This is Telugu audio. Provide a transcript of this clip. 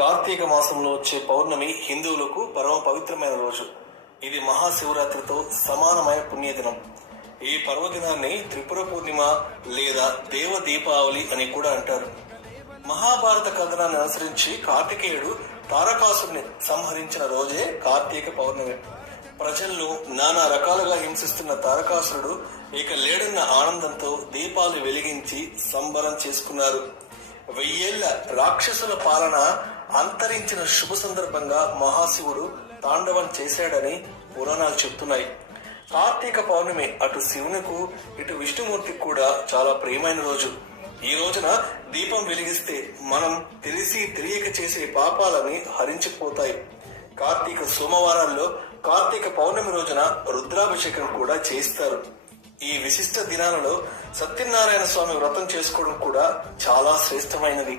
కార్తీక మాసంలో వచ్చే పౌర్ణమి హిందువులకు పరమ పవిత్రమైన రోజు. ఇది మహాశివరాత్రితో సమానమైన పుణ్యదినం. ఈ పర్వదినాన్ని త్రిపుర పూర్ణిమ లేదా దేవ దీపావళి అని కూడా అంటారు. మహాభారత కథనాన్ని అనుసరించి కార్తికేయుడు తారకాసురుని సంహరించిన రోజే కార్తీక పౌర్ణమి. ప్రజలను నానా రకాలుగా హింసిస్తున్న తారకాసురుడు ఇక లేడన్న ఆనందంతో దీపాలు వెలిగించి సంబరం చేసుకున్నారు. 1000 ఏళ్ల రాక్షసుల పాలన అంతరించిన శుభ సందర్భంగా మహాశివుడు తాండవం చేశాడని పురాణాలు చెప్తున్నాయి. కార్తీక పౌర్ణమి అటు శివునికు ఇటు విష్ణుమూర్తికి కూడా చాలా ప్రియమైన రోజు. ఈ రోజున దీపం వెలిగిస్తే మనం తెలిసి తెలియక చేసే పాపాలని హరించిపోతాయి. కార్తీక సోమవారాల్లో కార్తీక పౌర్ణమి రోజున రుద్రాభిషేకం కూడా చేస్తారు. ఈ విశిష్ట దినాలలో సత్యనారాయణ స్వామి వ్రతం చేసుకోవడం కూడా చాలా శ్రేష్టమైనది.